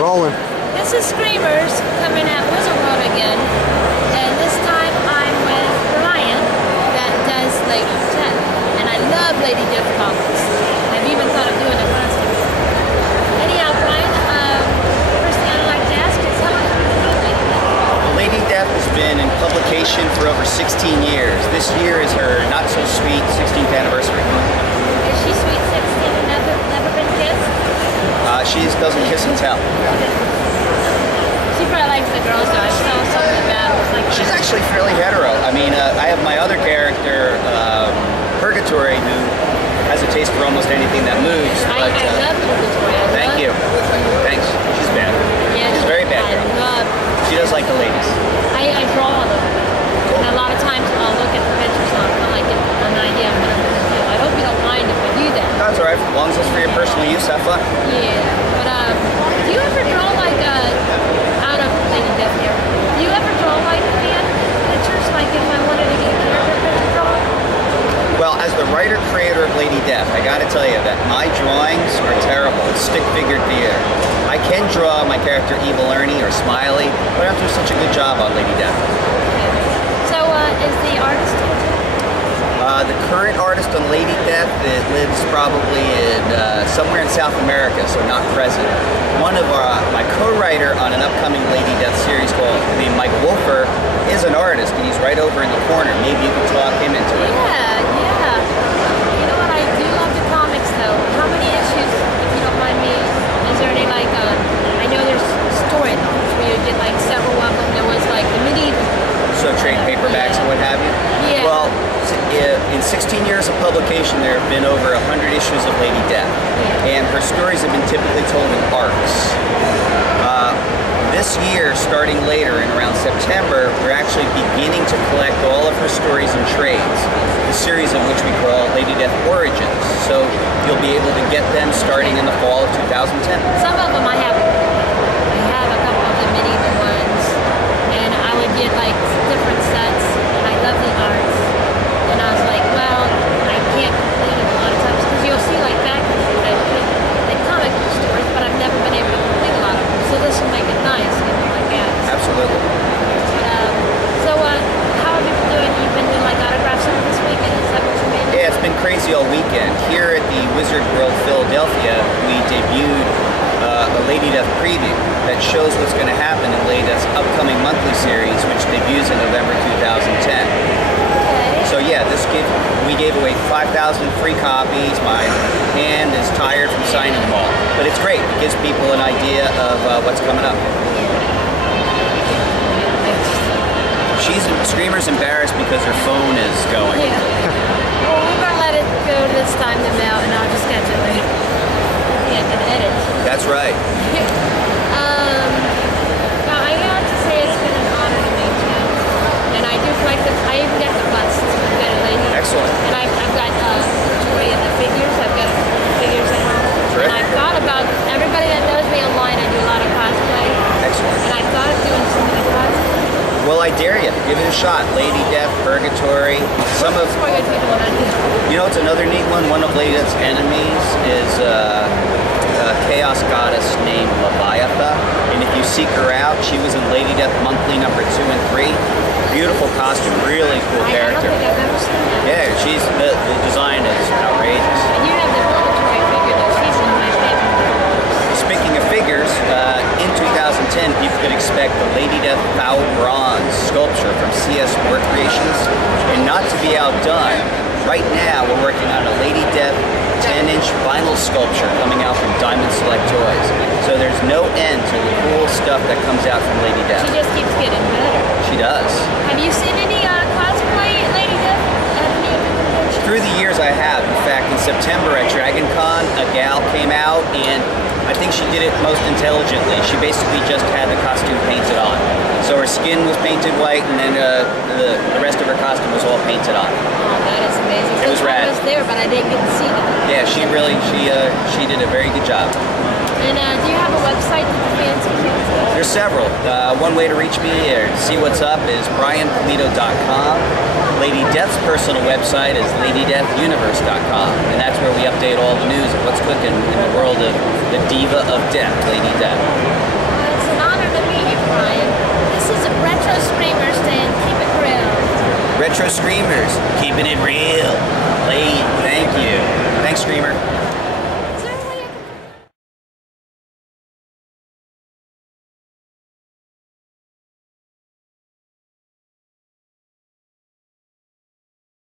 Rolling. This is Screamers coming at Wizard World again, and this time I'm with Brian that does Lady Death, and I love Lady Death comics. I've even thought of doing a costume. Anyhow, Brian, first thing I'd like to ask is how long have you been doing Lady Death? Lady Death has been in publication for over 16 years. This year is her not-so-sweet 16th anniversary. Is she sweet 16 and never been kissed? She doesn't kiss and tell. She probably likes the girls though. I saw something about it. Like She's actually fairly hetero. I mean, I have my other character, Purgatory, who has a taste for almost anything that moves. I love Purgatory. Thank you. Thanks. She's bad. Yeah, she's very bad. She does like the ladies. I draw a little bit. And a lot of times I'll look at the pictures and I'll kind of like get an idea of what I'm going to do. I hope you don't mind if I do that. That's all right. As long as it's for your personal use, have fun. Yeah. But do you ever draw like out of Lady Death here? Do you ever draw like fan pictures? Like if I wanted to get a character picture drawn? Well, as the writer-creator of Lady Death, I got to tell you that my drawings are terrible. It's stick-figured theater. I can draw my character Evil Ernie or Smiley, but I don't do such a good job on Lady Death. So, is the artist here too? The current artist on Lady Death lives probably in somewhere in South America, so not present. One of my co-writer on an upcoming Lady Death series named Mike Wolfer is an artist, and he's right over in the corner. Maybe you can talk him into it. Yeah. You know what? I do love the comics though. How many issues, if you don't mind me, is there any like, I know there's storylines where you did like several of them. There was like the medieval. So trade paperbacks and what have you? Yeah. Well, in 16 years of publication, there have been over 100 issues of Lady Death, and her stories have been typically told in arcs. This year, starting later in around September, we're actually beginning to collect all of her stories in trades, the series of which we call Lady Death Origins. So you'll be able to get them starting in the fall of 2010. Some of them I have a couple of the medieval ones, and I would get like different sets, and I love the arts. And I was like, well, I can't complete it a lot of times because you'll see like back they comic book stories, but I've never been able to complete a lot of them. So this will make it nice, like that. Absolutely. But, so how have you been doing? You've been doing like autographs over this weekend? Is that what you made? Yeah, it's been crazy all weekend. Here at the Wizard World Philadelphia, we debuted a Lady Death preview that shows what's going to happen in Lady Death's upcoming monthly series, which debuts in November 2010. So yeah, we gave away 5,000 free copies. My hand is tired from signing them all, but it's great. It gives people an idea of what's coming up. Screamer's embarrassed because her phone is going. Yeah. Well, we're gonna let it go this time to mail, and I'll just catch it later. Yeah, and edit. That's right. Now I have to say it's been an honor to meet you, and I do collect them. I even get the busts. Excellent. And I've got Joy and the figures. I've got figures at home. Terrific. And I've thought about everybody that knows me online. I do a lot of cosplay. Excellent. And I thought of doing some of the cosplay. Well, I dare you. Give it a shot. Lady Death, Purgatory. You know, it's another neat one. One of Lady Death's enemies is a chaos goddess named Leviatha. And if you seek her out, she was in Lady Death Monthly number 2 and 3. Beautiful costume, really cool character. I don't think I've ever seen that. Yeah, the design is outrageous. And you have the Purgatory figure though. She's one of my favorite. Speaking of figures, in 2010, people could expect the Lady Death Foul Bronze sculpture from CS War Creations. And not to be outdone, right now we're working on a Lady Death 10-inch vinyl sculpture coming out from Diamond Select Toys. So there's no end to the cool stuff that comes out from Lady Death. She just keeps getting better. She does. Have you seen any cosplay Lady Death at any of the conventions? Through the years I have. In fact, in September at Dragon Con, a gal came out, and I think she did it most intelligently. She basically just had the costume painted on. So her skin was painted white, and then the rest of her costume was all painted on. Oh, that is amazing. It was rad. I was there, but I didn't get to see that. Yeah, she did a very good job. And do you have a website that the fans can use? There's several. One way to reach me or see what's up is brianpulido.com. Lady Death's personal website is ladydeathuniverse.com, and that's where we update all the news of what's going on. cooking in the world of the diva of death, Lady Death. It's an honor to meet you, Brian. This is Retro Screamers saying keep it real. Retro Screamers, keeping it real. Thank you. Thanks, Screamer.